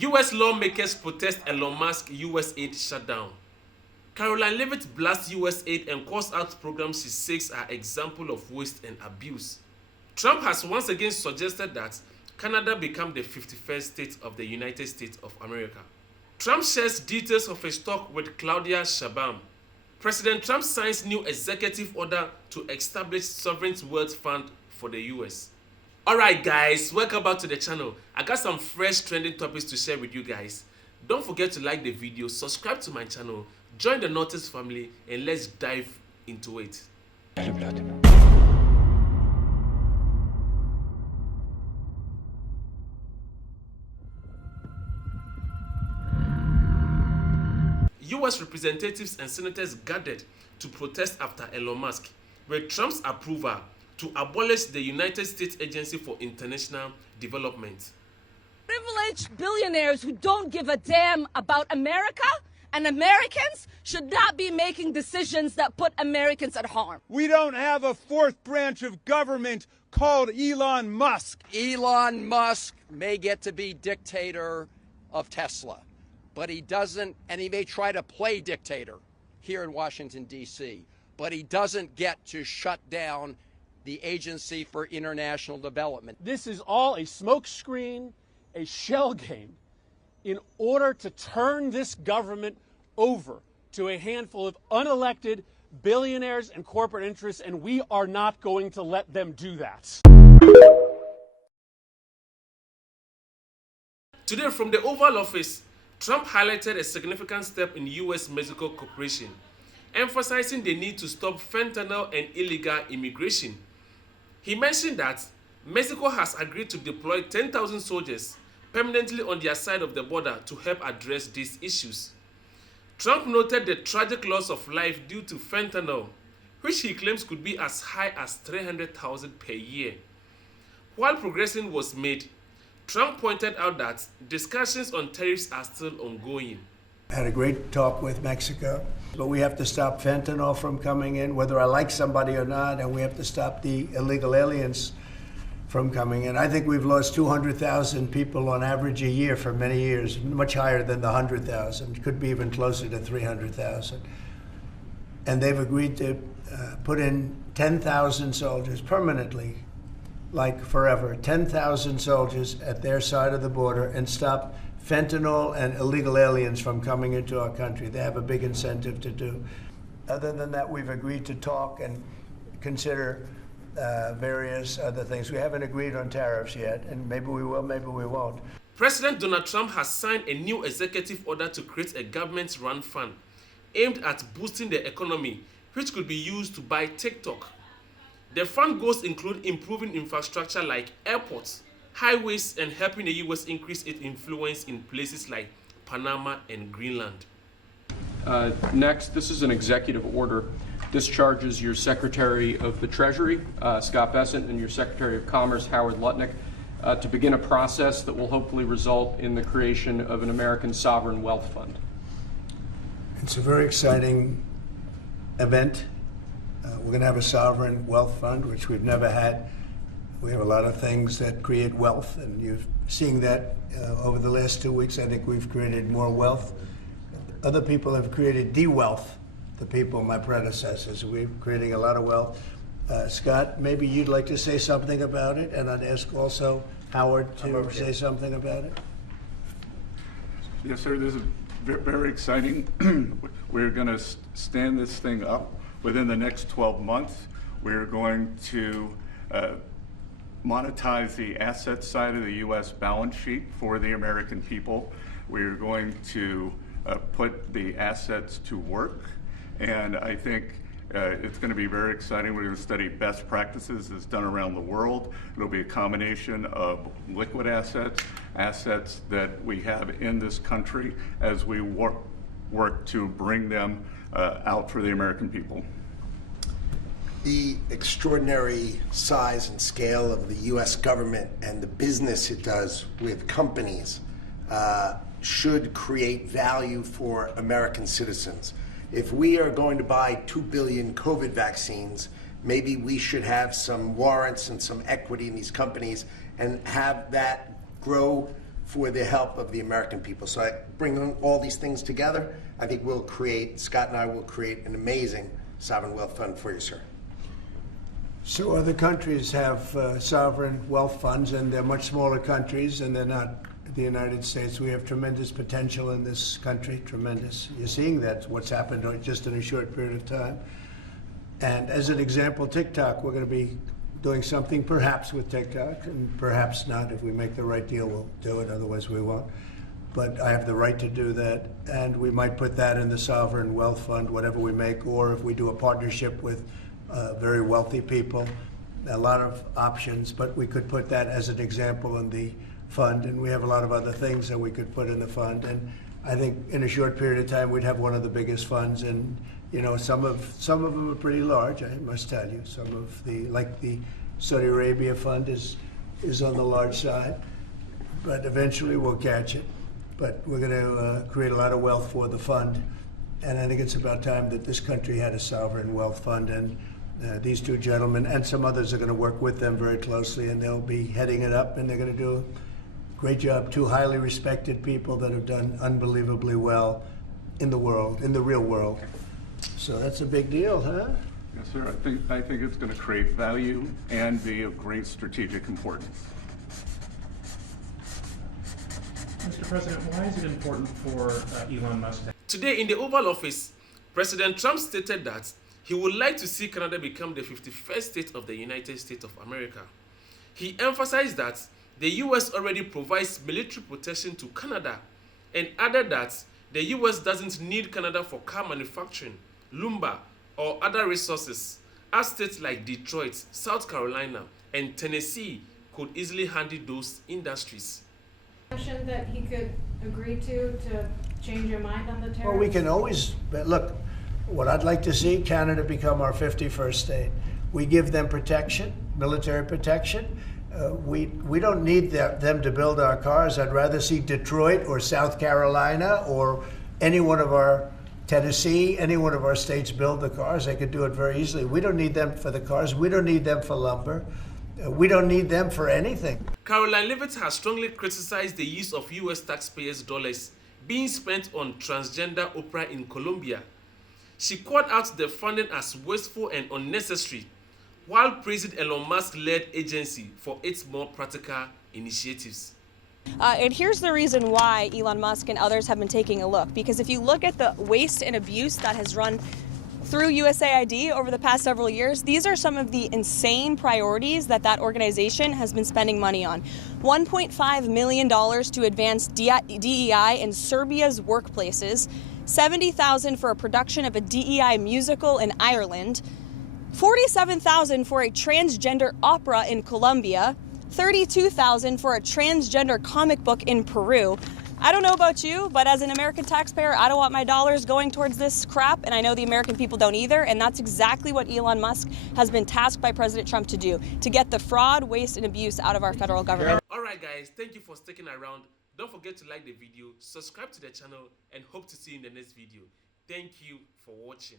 US lawmakers protest Elon Musk USAID shutdown. Caroline Leavitt blasts USAID and calls out programs she says are example of waste and abuse. Trump has once again suggested that Canada become the 51st state of the United States of America. Trump shares details of his talk with Claudia Sheinbaum. President Trump signs new executive order to establish Sovereign Wealth Fund for the US. Alright guys, welcome back to the channel. I got some fresh trending topics to share with you guys. Don't forget to like the video, subscribe to my channel, join the Notice family, and let's dive into it. US representatives and senators gathered to protest after Elon Musk, with Trump's approval to abolish the United States Agency for International Development. Privileged billionaires who don't give a damn about America and Americans should not be making decisions that put Americans at harm. We don't have a fourth branch of government called Elon Musk. Elon Musk may get to be dictator of Tesla, but he doesn't, and he may try to play dictator here in Washington, D.C., but he doesn't get to shut down the Agency for International Development. This is all a smokescreen, a shell game, in order to turn this government over to a handful of unelected billionaires and corporate interests, and we are not going to let them do that. Today from the Oval Office, Trump highlighted a significant step in US-Mexico cooperation, emphasizing the need to stop fentanyl and illegal immigration. He mentioned that Mexico has agreed to deploy 10,000 soldiers permanently on their side of the border to help address these issues. Trump noted the tragic loss of life due to fentanyl, which he claims could be as high as 300,000 per year. While progression was made, Trump pointed out that discussions on tariffs are still ongoing. I had a great talk with Mexico, but we have to stop fentanyl from coming in, whether I like somebody or not, and we have to stop the illegal aliens from coming in. I think we've lost 200,000 people on average a year for many years, much higher than the 100,000, could be even closer to 300,000. And they've agreed to put in 10,000 soldiers permanently, like forever, 10,000 soldiers at their side of the border and stop fentanyl and illegal aliens from coming into our country. They have a big incentive to do. Other than that, we've agreed to talk and consider various other things. We haven't agreed on tariffs yet, and maybe we will, maybe we won't. President Donald Trump has signed a new executive order to create a government-run fund aimed at boosting the economy, which could be used to buy TikTok. The fund goals include improving infrastructure like airports, highways, and helping the US increase its influence in places like Panama and Greenland. Next, this is an executive order. Discharges your Secretary of the Treasury, Scott Bessent, and your Secretary of Commerce, Howard Lutnick, to begin a process that will hopefully result in the creation of an American sovereign wealth fund. It's a very exciting event. We're going to have a sovereign wealth fund, which we've never had. We have a lot of things that create wealth, and you're seeing that over the last 2 weeks. I think we've created more wealth. Other people have created de-wealth, the people, my predecessors. We're creating a lot of wealth. Scott, maybe you'd like to say something about it, and I'd ask also Howard to say something about it. Yes, sir, this is very exciting. We're going to stand this thing up within the next 12 months. We're going to monetize the asset side of the U.S. balance sheet for the American people. We're going to put the assets to work, and I think it's going to be very exciting. We're going to study best practices that's done around the world. It'll be a combination of liquid assets, assets that we have in this country as we work to bring them out for the American people. The extraordinary size and scale of the U.S. government and the business it does with companies should create value for American citizens. If we are going to buy 2 billion COVID vaccines, maybe we should have some warrants and some equity in these companies and have that grow for the help of the American people. So I bring all these things together. I think Scott and I will create an amazing sovereign wealth fund for you, sir. So other countries have sovereign wealth funds, and they're much smaller countries, and they're not the United States. We have tremendous potential in this country, tremendous. You're seeing that, what's happened just in a short period of time. And as an example, TikTok, we're going to be doing something perhaps with TikTok, and perhaps not. If we make the right deal, we'll do it, otherwise we won't. But I have the right to do that, and we might put that in the sovereign wealth fund, whatever we make, or if we do a partnership with very wealthy people, a lot of options, but we could put that as an example in the fund, and we have a lot of other things that we could put in the fund. And I think in a short period of time, we'd have one of the biggest funds, and you know, some of them are pretty large, I must tell you. Some of like the Saudi Arabia fund is on the large side, but eventually we'll catch it. But we're going to create a lot of wealth for the fund, and I think it's about time that this country had a sovereign wealth fund, and these two gentlemen and some others are going to work with them very closely, and they'll be heading it up, and they're going to do a great job. Two highly respected people that have done unbelievably well in the world, in the real world. So that's a big deal, huh? Yes, sir. I think it's going to create value and be of great strategic importance. Mr. President, why is it important for Elon Musk? Today in the Oval Office, President Trump stated that he would like to see Canada become the 51st state of the United States of America. He emphasized that the US already provides military protection to Canada and added that the US doesn't need Canada for car manufacturing, lumber, or other resources, as states like Detroit, South Carolina, and Tennessee could easily handle those industries. That he could agree to change your mind on the tariffs? Well, we can always, look, what I'd like to see, Canada become our 51st state. We give them protection, military protection. We don't need them to build our cars. I'd rather see Detroit or South Carolina or any one of our, Tennessee, any one of our states build the cars. They could do it very easily. We don't need them for the cars. We don't need them for lumber. We don't need them for anything. Caroline Leavitt has strongly criticized the use of US taxpayers' dollars being spent on transgender opera in Colombia. She called out the funding as wasteful and unnecessary, while praising Elon Musk-led agency for its more practical initiatives. And here's the reason why Elon Musk and others have been taking a look. Because if you look at the waste and abuse that has run through USAID over the past several years, these are some of the insane priorities that organization has been spending money on. $1.5 million to advance DEI in Serbia's workplaces, $70,000 for a production of a DEI musical in Ireland, $47,000 for a transgender opera in Colombia, $32,000 for a transgender comic book in Peru. I don't know about you, but as an American taxpayer, I don't want my dollars going towards this crap, and I know the American people don't either, and that's exactly what Elon Musk has been tasked by President Trump to do, to get the fraud, waste, and abuse out of our federal government. All right, guys, thank you for sticking around. Don't forget to like the video, subscribe to the channel, and hope to see you in the next video. Thank you for watching.